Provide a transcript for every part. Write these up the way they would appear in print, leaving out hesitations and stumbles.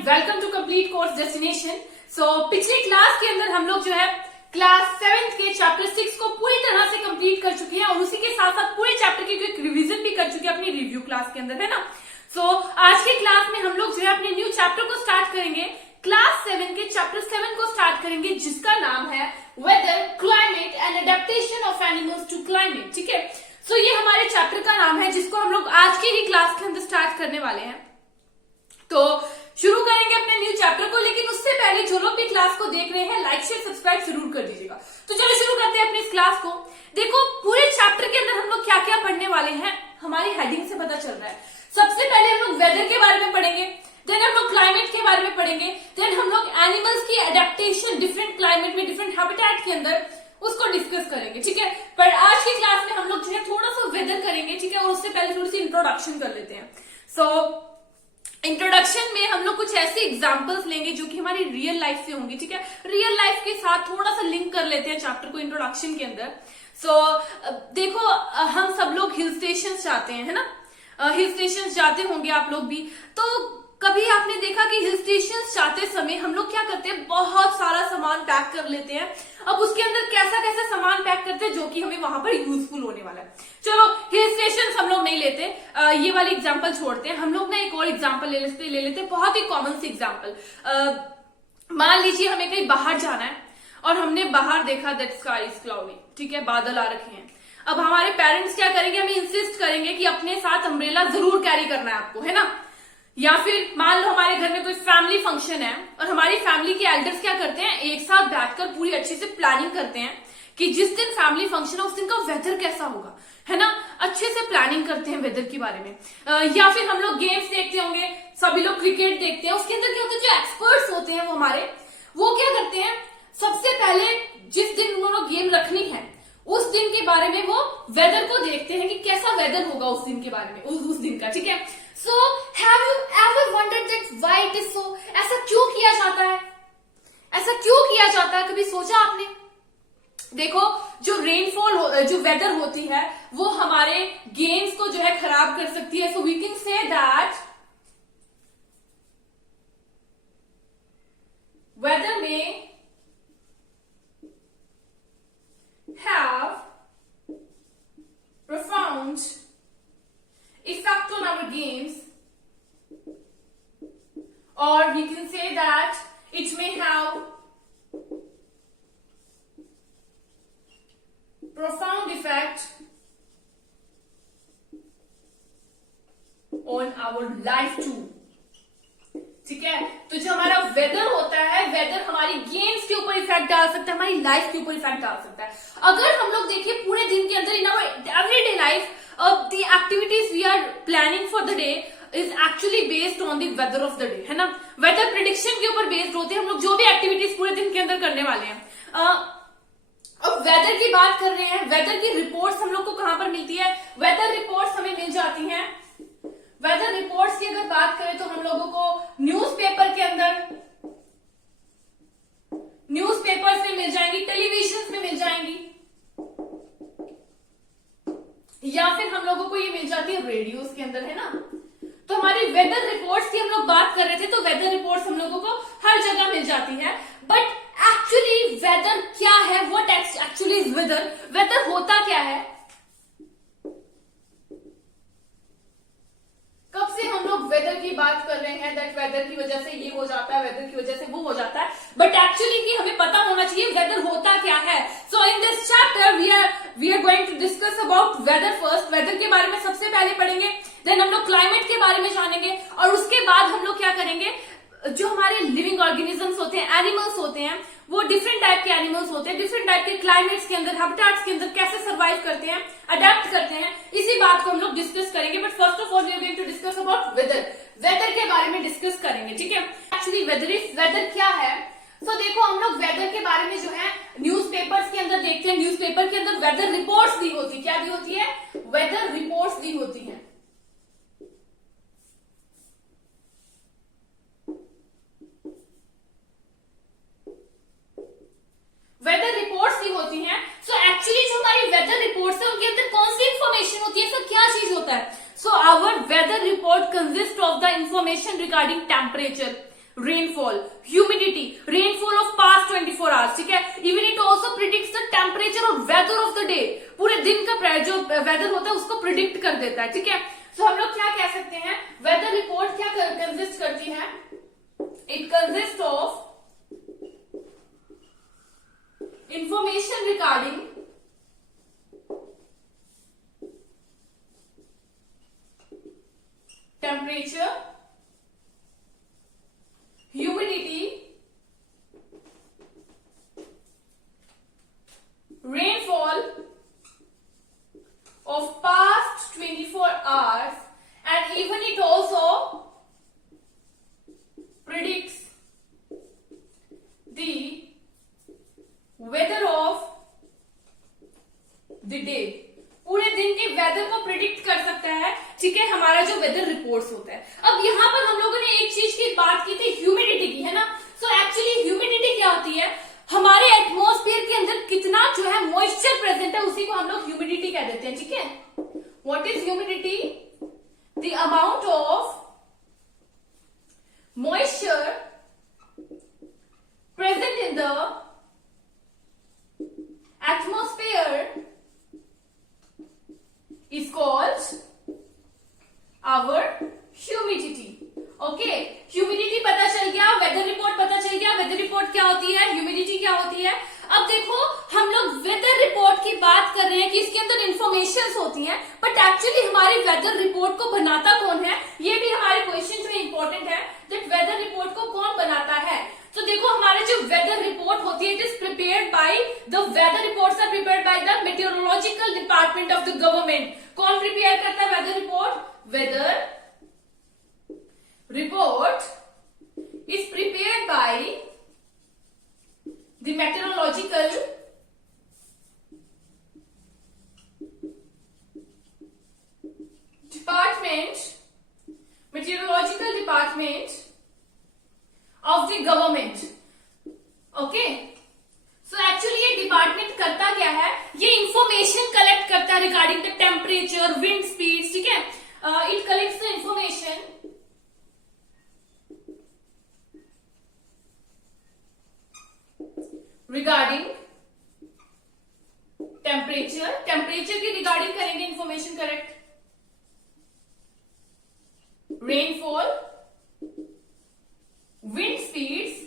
And welcome to complete course destination. पिछली class के अंदर हम लोग जो है क्लास 7th के चैप्टर 6 को पूरी तरह से कंप्लीट कर चुके हैं और उसी के साथ साथ पूरे चैप्टर की एक रिवीजन भी कर चुके हैं अपनी रिव्यू क्लास के अंदर, है ना। आज के क्लास में हम लोग जो है अपने न्यू चैप्टर को स्टार्ट करेंगे। क्लास 7 के चैप्टर 7 को स्टार्ट करेंगे जिसका नाम है weather, climate and adaptation of animals to climate. ठीक है, ये हमारे चैप्टर का नाम है जिसको हम लोग आज की ही क्लास के अंदर स्टार्ट करने वाले हैं। तो शुरू करेंगे अपने न्यू चैप्टर को, लेकिन उससे पहले जो लोग भी क्लास को देख रहे हैं लाइक शेयर सब्सक्राइब जरूर कर दीजिएगा। तो चलो शुरू करते हैं अपनी इस क्लास को। देखो पूरे चैप्टर के अंदर हम लोग क्या क्या पढ़ने वाले हैं हमारी हेडिंग से पता चल रहा है। सबसे पहले हम लोग वेदर के बारे में पढ़ेंगे, देन हम लोग क्लाइमेट के बारे में पढ़ेंगे, देन हम लोग एनिमल्स की एडेप्टेशन डिफरेंट क्लाइमेट में डिफरेंट हैबिटेट के अंदर उसको डिस्कस करेंगे। ठीक है, पर आज की क्लास में हम लोग जो है थोड़ा सा वेदर करेंगे। ठीक है, और उससे पहले थोड़ी सी इंट्रोडक्शन कर लेते हैं। इंट्रोडक्शन में हम लोग कुछ ऐसे एग्जांपल्स लेंगे जो कि हमारी रियल लाइफ से होंगी। ठीक है, रियल लाइफ के साथ थोड़ा सा लिंक कर लेते हैं चैप्टर को इंट्रोडक्शन के अंदर। देखो हम सब लोग हिल स्टेशन जाते हैं, है ना। हिल स्टेशन जाते होंगे आप लोग भी। तो कभी आपने देखा कि हिल स्टेशन जाते समय हम लोग क्या करते हैं, बहुत सारा सामान पैक कर लेते हैं। अब उसके अंदर कैसा कैसा सामान पैक करते हैं जो कि हमें वहां पर यूजफुल होने वाला है। चलो हिल स्टेशन हम लोग नहीं लेते, ये वाली एग्जांपल छोड़ते हैं। हम लोग ना एक और एग्जांपल ले लेते हैं, बहुत ही कॉमन सी एग्जांपल। मान लीजिए हमें कहीं बाहर जाना है और हमने बाहर देखा दैट स्काई इज क्लाउडी। ठीक है, बादल आ रखे हैं। अब हमारे पेरेंट्स क्या करेंगे, हमें इंसिस्ट करेंगे कि अपने साथ अम्ब्रेला जरूर कैरी करना है आपको, है ना। या फिर मान लो हमारे घर में कोई फैमिली फंक्शन है और हमारी फैमिली के एल्डर्स क्या करते हैं, एक साथ बैठकर पूरी अच्छी से प्लानिंग करते हैं कि जिस दिन फैमिली फंक्शन है उस दिन का वेदर कैसा होगा, है ना। अच्छे से प्लानिंग करते हैं वेदर के बारे में। या फिर हम लोग गेम्स देखते होंगे, सभी लोग क्रिकेट देखते हैं। उसके अंदर क्या होता है, जो एक्सपर्ट्स होते हैं वो क्या करते हैं, सबसे पहले जिस दिन उन्होंने गेम रखनी है उस दिन के बारे में वो वेदर को देखते हैं कि कैसा वेदर होगा उस दिन के बारे में, उस दिन का। ठीक है, so have you ever wondered that why it is so? ऐसा क्यों किया जाता है, ऐसा क्यों किया जाता है, कभी सोचा आपने? देखो जो रेनफॉल जो वेदर होती है वो हमारे गेम्स को जो है खराब कर सकती है। So we can say that weather में have profound effect on our games, or we can say that it may have profound effect on our life too। ठीक है, तो जो हमारा वेदर होता है, वेदर हमारी गेम्स के ऊपर इफेक्ट डाल सकता है, हमारी लाइफ के ऊपर इफेक्ट डाल सकता है। अगर हम लोग देखिए पूरे दिन के अंदर in our everyday life the activities we are planning for the day is actually based on the weather of the day, है ना। वेदर प्रिडिक्शन के ऊपर बेस्ड होते हैं हम लोग जो भी एक्टिविटीज पूरे दिन के अंदर करने वाले हैं। अब वेदर की बात कर रहे हैं, वेदर की रिपोर्ट्स हम लोग को कहां पर मिलती है? वेदर रिपोर्ट्स हमें मिल जाती हैं। वेदर रिपोर्ट्स की अगर बात करें तो हम लोगों को न्यूज़पेपर के अंदर, न्यूज़पेपर्स में मिल जाएंगी, टेलीविजन में मिल जाएंगी, या फिर हम लोगों को ये मिल जाती है रेडियोस के अंदर, है ना। तो हमारी वेदर रिपोर्ट्स की हम लोग बात कर रहे थे, तो वेदर रिपोर्ट्स हम लोगों को हर जगह मिल जाती है। बट एक्चुअली वेदर क्या है, what actually is weather? Weather होता क्या है? कब से हम लोग वेदर की बात कर रहे हैं, दैट वेदर की वजह से ये हो जाता है, वेदर की वजह से वो हो जाता है, बट एक्चुअली कि हमें पता होना चाहिए वेदर होता क्या है। So in this chapter we are going to discuss about weather first. Weather के बारे में सबसे पहले पढ़ेंगे, देन हम लोग क्लाइमेट के बारे में जानेंगे, और उसके बाद हम लोग क्या करेंगे, जो हमारे लिविंग ऑर्गेनिजम्स होते हैं, एनिमल्स होते हैं, वो डिफरेंट टाइप के एनिमल्स होते हैं, डिफरेंट टाइप के क्लाइमेट्स के अंदर, हैबिटेट्स के अंदर कैसे सर्वाइव करते हैं, अडेप्ट करते हैं, इसी बात को हम लोग डिस्कस करेंगे। But first of all we are going to discuss about weather. Weather के बारे में डिस्कस करेंगे। ठीक है, एक्चुअली वेदर क्या है? तो देखो हम लोग वेदर के बारे में जो है न्यूज़पेपर्स के अंदर देखते हैं। न्यूज़पेपर के अंदर वेदर रिपोर्ट्स दी होती है। क्या दी होती है? वेदर रिपोर्ट्स दी होती है। वेदर रिपोर्ट्स दी होती हैं। सो एक्चुअली जो हमारी वेदर रिपोर्ट्स है उनके अंदर कौन सी इंफॉर्मेशन होती है, सर क्या चीज होता है? So our weather report consist of the information regarding temperature, rainfall, humidity, rainfall of past 24 hours, ठीक है। Even it also predicts the temperature और वेदर ऑफ द डे, पूरे दिन का जो वेदर होता है उसको प्रिडिक्ट कर देता है, ठीक है। तो हम लोग क्या कह सकते हैं, वेदर रिपोर्ट क्या कंसिस्ट करती है, it consist of information regarding temperature, humidity, rainfall of past 24 hours, and even it also predicts the weather of the day, पूरे दिन के वेदर को प्रिडिक्ट कर सकता है, ठीक है, हमारा जो वेदर रिपोर्ट्स होता है। अब यहाँ पर हम लोगों ने एक चीज की बात की थी, ह्यूमिडिटी की, है ना। सो एक्चुअली ह्यूमिडिटी क्या होती है, हमारे एटमॉस्फेयर के अंदर कितना जो है मॉइस्चर प्रेजेंट है, उसी को हम लोग ह्यूमिडिटी कह देते हैं, ठीक है। What is humidity, the amount of moisture present in the atmosphere is called our humidity. Okay, humidity पता चल गया, वेदर रिपोर्ट पता चल गया, वेदर रिपोर्ट क्या होती है, ह्यूमिडिटी क्या होती है। अब देखो हम लोग वेदर रिपोर्ट की बात कर रहे हैं कि इसके अंदर इंफॉर्मेशन होती हैं, बट एक्चुअली हमारी वेदर रिपोर्ट को बनाता कौन है, ये भी हमारे क्वेश्चन में इंपॉर्टेंट है, दैट वेदर रिपोर्ट को कौन बनाता है। तो देखो हमारे जो वेदर रिपोर्ट होती है, it is prepared by the weather reports are prepared by the meteorological department of the government. कौन प्रिपेयर करता है weather report, weather report is prepared by the meteorological department of the government. Okay, so actually ये department करता क्या है, ये information collect करता है regarding the temperature, wind speed, ठीक है। It collects the information regarding temperature, temperature की रिगार्डिंग करेंगे information collect, rainfall, wind speeds,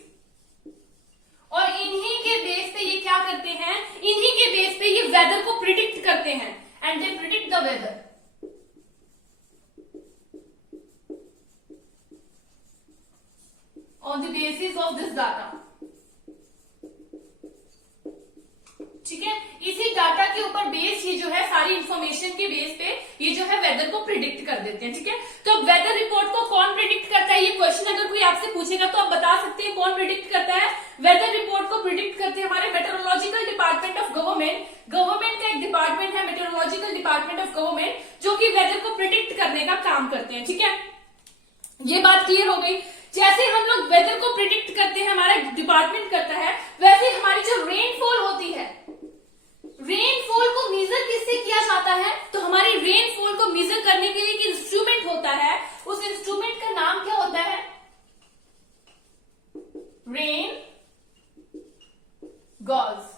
और इन्हीं के बेस पे ये क्या करते हैं, इन्हीं के बेस पे ये वेदर को प्रिडिक्ट करते हैं, and they predict the weather. On the basis of this data, ठीक है। इसी डाटा के ऊपर बेस ये जो है सारी इंफॉर्मेशन के बेस पे ये जो है वेदर को प्रिडिक्ट कर देते हैं, ठीक है। तो वेदर रिपोर्ट को कौन प्रिडिक्ट करता है, ये क्वेश्चन अगर कोई आपसे पूछेगा तो आप बता सकते हैं कौन प्रिडिक्ट करता है। वेदर रिपोर्ट को प्रिडिक्ट करते हैं हमारे meteorological department of government. Government का एक डिपार्टमेंट है मेट्रोलॉजिकल डिपार्टमेंट ऑफ गवर्नमेंट, जो कि वेदर को प्रिडिक्ट करने का काम करते हैं, ठीक है। ये बात क्लियर हो गई। जैसे हम लोग वेदर को प्रिडिक्ट करते हैं, हमारा डिपार्टमेंट करता है, वैसे हमारी जो रेनफॉल होती है, रेनफॉल को मेजर किससे किया जाता है, तो हमारी रेनफॉल को मेजर करने के लिए एक इंस्ट्रूमेंट होता है, उस इंस्ट्रूमेंट का नाम क्या होता है, रेन गॉज।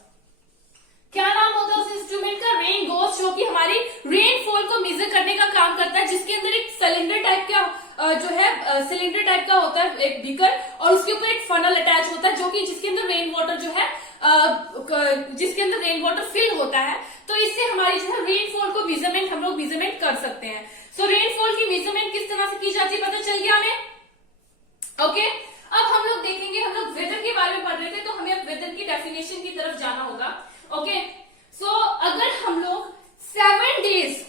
क्या नाम होता है उस इंस्ट्रूमेंट का, रेन गॉज, जो कि हमारी रेनफॉल को मेजर करने का काम करता है, जिसके अंदर एक सिलेंडर टाइप का जो है सिलेंडर टाइप का होता है एक बीकर, और उसके ऊपर एक फनल अटैच होता है, जो कि जिसके अंदर रेन वाटर जो है जिसके अंदर रेन वाटर फिल होता है। तो इससे हमारी जो है रेनफॉल को मेजरमेंट हम लोग मेजरमेंट कर सकते हैं। सो रेनफॉल की मेजरमेंट किस तरह से की जाती है पता चल गया हमें। ओके, अब हम लोग देखेंगे, हम लोग वेदर के बारे में पढ़ रहे थे, तो हमें अब वेदर की डेफिनेशन की तरफ जाना होगा। ओके, सो अगर हम लोग 7 डेज,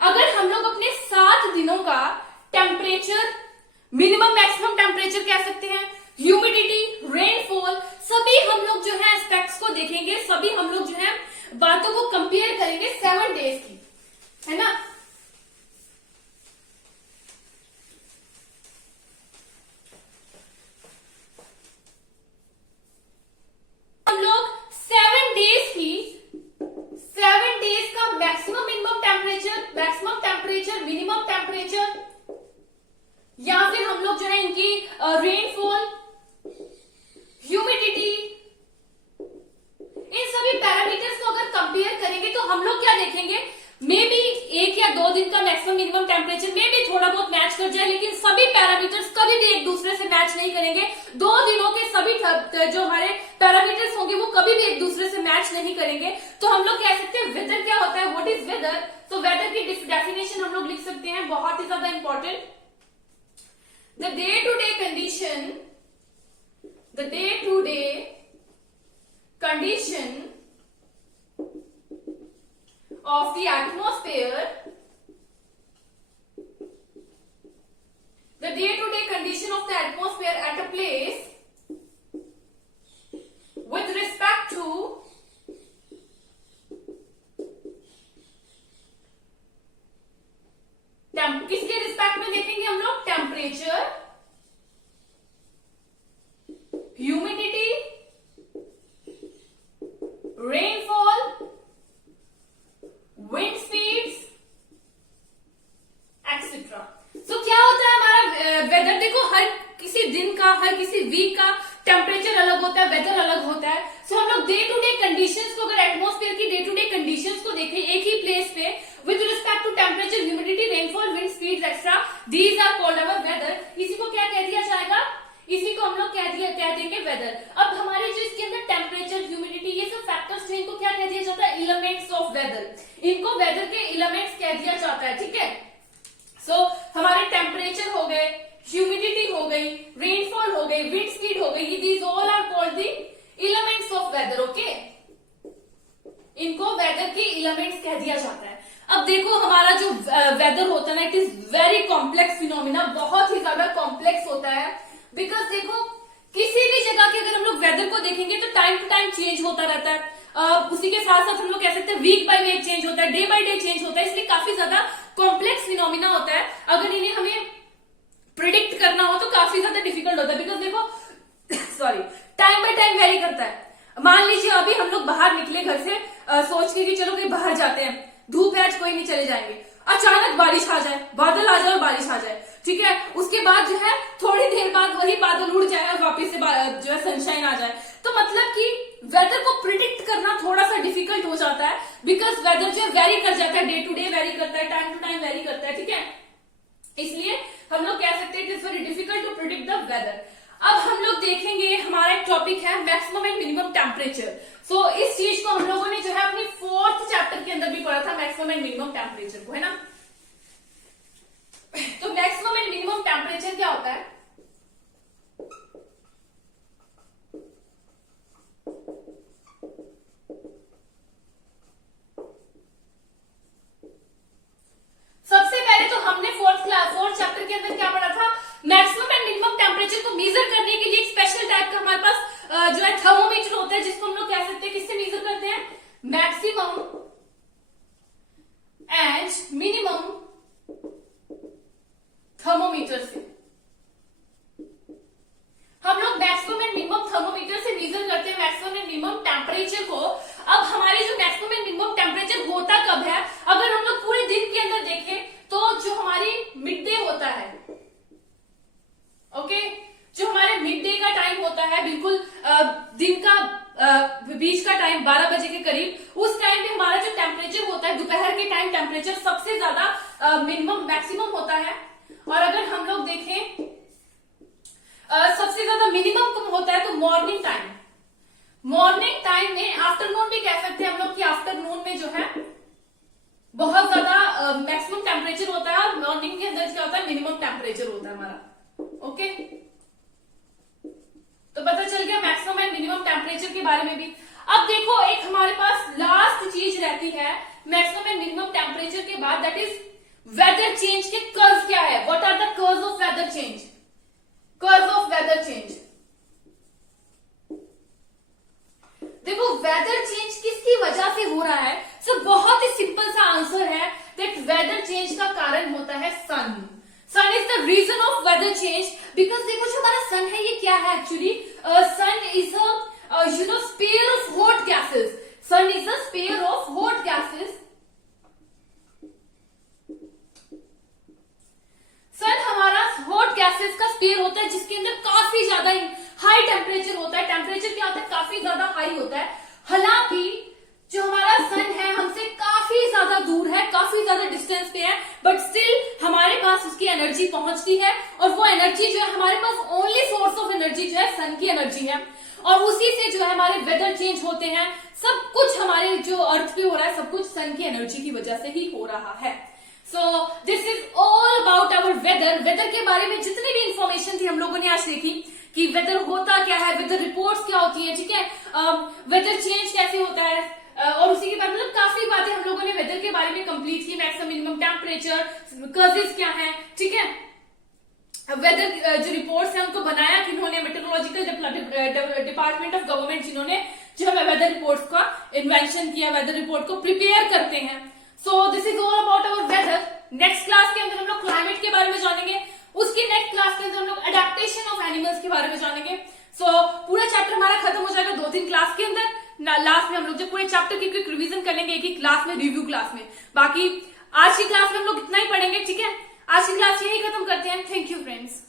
अगर हम लोग अपने 7 दिनों का टेम्परेचर, मिनिमम मैक्सिमम टेम्परेचर कह सकते हैं, ह्यूमिडिटी, रेनफॉल, सभी हम लोग जो है एस्पेक्ट्स को देखेंगे, सभी हम लोग जो है बातों को कंपेयर करेंगे 7 डेज की, है ना। हम लोग 7 डेज की, 7 डेज का maximum minimum temperature, minimum temperature, या फिर हम लोग जो है इनकी रेनफॉल, ह्यूमिडिटी, इन सभी पैरामीटर्स को अगर कंपेयर करेंगे तो हम लोग क्या देखेंगे, मे बी 1 या 2 दिन का मैक्सिमम मिनिमम टेम्परेचर में भी थोड़ा बहुत मैच कर जाए, लेकिन सभी पैरामीटर्स कभी भी एक दूसरे से मैच नहीं करेंगे। 2 दिनों के सभी जो हमारे पैरामीटर्स होंगे वो कभी भी एक दूसरे से मैच नहीं करेंगे। तो हम लोग कह सकते हैं वेदर क्या होता है, व्हाट इज वेदर। तो वेदर की डेफिनेशन हम लोग लिख सकते हैं, बहुत ही ज्यादा important, the day to day condition, the day to day condition of the atmosphere, the day-to-day condition of the atmosphere at a place with respect to किसके रिस्पेक्ट में देखेंगे हम लोग, temperature, humidity, rainfall, wind speeds etcetera. So क्या होता है हमारा weather, देखो हर किसी दिन का, हर किसी वीक का टेम्परेचर अलग होता है, वेदर अलग होता है। सो हम लोग डे टू डे कंडीशंस को, अगर एटमॉस्फेयर की डे टू डे कंडीशंस को देखें एक ही प्लेस पे with respect to temperature, humidity, rainfall, wind speeds etcetera, these are called our weather. इसी को क्या कह दिया जाएगा, इसी को हम लोग कह देंगे वेदर। अब हमारे जो इसके अंदर टेम्परेचर, ह्यूमिडिटी, ये सब फैक्टर्स थे, इनको क्या कह दिया जाता है, एलिमेंट्स ऑफ वेदर। इनको वेदर के एलिमेंट्स कह दिया जाता है, ठीक है। सो हमारे टेम्परेचर हो गए, ह्यूमिडिटी हो गई, रेनफॉल हो गई, विंड स्पीड हो गई, these all are called the elements of weather. Okay, इनको वेदर के एलिमेंट्स कह दिया जाता है। अब देखो हमारा जो वेदर होता है ना, it is very complex phenomena, बहुत ही ज्यादा कॉम्प्लेक्स होता है। बिकॉज देखो किसी भी जगह के अगर हम लोग वेदर को देखेंगे तो टाइम टू टाइम चेंज होता रहता है। उसी के साथ साथ हम लोग कह सकते हैं वीक बाय वीक चेंज होता है, डे बाय डे चेंज होता है, इसलिए काफी ज्यादा कॉम्प्लेक्स फिनोमिना होता है। अगर इन्हें हमें प्रिडिक्ट करना हो तो काफी ज्यादा डिफिकल्ट होता है। बिकॉज देखो sorry, time by time very करता है। मान लीजिए अभी हम लोग बाहर निकले घर से सोच के कि चलो कहीं बाहर जाते हैं, धूप है आज कोई नहीं चले जाएंगे, अचानक बारिश आ जाए, बादल आ जाए और बारिश आ जाए, ठीक है। उसके बाद जो है थोड़ी देर बाद वही बादल उड़ जाए और वापस से जो है सनशाइन आ जाए। तो मतलब कि वेदर को प्रिडिक्ट करना थोड़ा सा डिफिकल्ट हो जाता है, बिकॉज वेदर जो है वेरी कर जाता है, डे टू डे वेरी करता है, टाइम टू टाइम वेरी करता है, ठीक है। इसलिए हम लोग कह सकते हैं it is very difficult to predict the weather. अब हम लोग देखेंगे, हमारा एक टॉपिक है maximum and minimum temperature. So इस चीज को हम लोगों ने जो है अपनी 4th चैप्टर के अंदर भी पढ़ा था, मैक्सिमम एंड मिनिमम टेम्परेचर को, है ना। तो मैक्सिमम एंड मिनिमम टेम्परेचर क्या होता है, सबसे पहले तो हमने 4th चैप्टर के अंदर क्या पढ़ा था, मैक्सिमम एंड मिनिमम टेम्परेचर को मेजर करने के लिए एक स्पेशल टाइप का हमारे पास जो है थर्मोमीटर होता है, जिसको हम लोग कह सकते हैं किससे मेजर करते हैं, मैक्सिमम एंड मिनिमम थर्मोमीटर से। हम लोग मैक्सिमम एंड मिनिमम थर्मोमीटर से मेजर करते हैं मैक्सिमम एंड मिनिमम टेम्परेचर को। अब हमारे जो मैक्सिमम एंड मिनिमम टेम्परेचर होता कब है, अगर हम लोग पूरे दिन के अंदर देखें तो जो हमारी मिड डे होता है, ओके, जो हमारे मिड डे का टाइम होता है, बिल्कुल दिन का बीच का टाइम 12 बजे के करीब, उस टाइम पे हमारा जो टेम्परेचर होता है, दोपहर के टाइम टेम्परेचर सबसे ज्यादा मिनिमम मैक्सिमम होता है। और अगर हम लोग देखें सबसे ज्यादा मिनिमम कम होता है तो मॉर्निंग टाइम। मॉर्निंग टाइम में, आफ्टरनून भी कह सकते हैं हम लोग कि आफ्टरनून में जो है बहुत ज्यादा मैक्सिमम टेम्परेचर होता है, और मॉर्निंग के अंदर क्या होता है, मिनिमम टेम्परेचर होता है हमारा। ओके, तो पता चल गया मैक्सिमम एंड मिनिमम टेम्परेचर के बारे में भी। अब देखो एक हमारे पास लास्ट चीज रहती है मैक्सिमम एंड मिनिमम टेम्परेचर के बाद, दैट इज वेदर चेंज के कर्व क्या है, what are the curves of weather change, curve of weather change. देखो वेदर चेंज किसकी वजह से हो रहा है, सो बहुत ही सिंपल सा आंसर है दैट वेदर चेंज का कारण होता है sun. Sun is the reason of weather change, because देखो जो हमारा सन है ये क्या है actually, sun is a sphere of hot gases, sun is a sphere of hot gases. Sun हमारा हॉट गैसेस का स्पेयर होता है है जिसके अंदर काफी ज्यादा हाई टेम्परेचर होता है। टेम्परेचर क्या होता है, काफी ज्यादा हाई होता है। हालांकि जो हमारा सन है हमसे काफी ज्यादा दूर है, काफी ज्यादा डिस्टेंस पे है, बट स्टिल हमारे पास उसकी एनर्जी पहुंचती है और वो एनर्जी जो है हमारे पास ओनली सोर्स ऑफ एनर्जी जो है सन की एनर्जी है। और उसी से जो है हमारे वेदर चेंज होते हैं, सब कुछ हमारे जो अर्थ पे हो रहा है सब कुछ सन की एनर्जी की वजह से ही हो रहा है। So this is all about our weather. Weather के बारे में जितनी भी इंफॉर्मेशन थी हम लोगों ने आज देखी कि वेदर होता क्या है, वेदर रिपोर्ट्स क्या होती है, ठीक है, वेदर चेंज कैसे होता है, और उसी के बाद मतलब काफी बातें हम लोगों ने वेदर के बारे में कंप्लीट की। मैक्सिमम मिनिमम टेम्परेचर, कॉजेस क्या है, ठीक है, वेदर जो रिपोर्ट्स हैं उनको बनाया किन्होंने, मेट्रोलॉजिकल डिपार्टमेंट ऑफ गवर्नमेंट जिन्होंने जो है वेदर रिपोर्ट्स का इन्वेंशन किया, वेदर रिपोर्ट को प्रिपेयर करते हैं। So this is all about our weather. Next class के अंदर हम लोग क्लाइमेट के बारे में जानेंगे, उसकी नेक्स्ट क्लास के अंदर हम लोग अडेप्टेशन ऑफ एनिमल्स के बारे में जानेंगे। सो पूरा चैप्टर हमारा खत्म हो जाएगा 2-3 क्लास के अंदर। लास्ट में हम लोग जो पूरे चैप्टर की क्विक रिवीजन कर लेंगे एक ही क्लास में, रिव्यू क्लास में। बाकी आज की क्लास में हम लोग इतना ही पढ़ेंगे, ठीक है। आज की क्लास यही खत्म करते हैं। Thank you friends.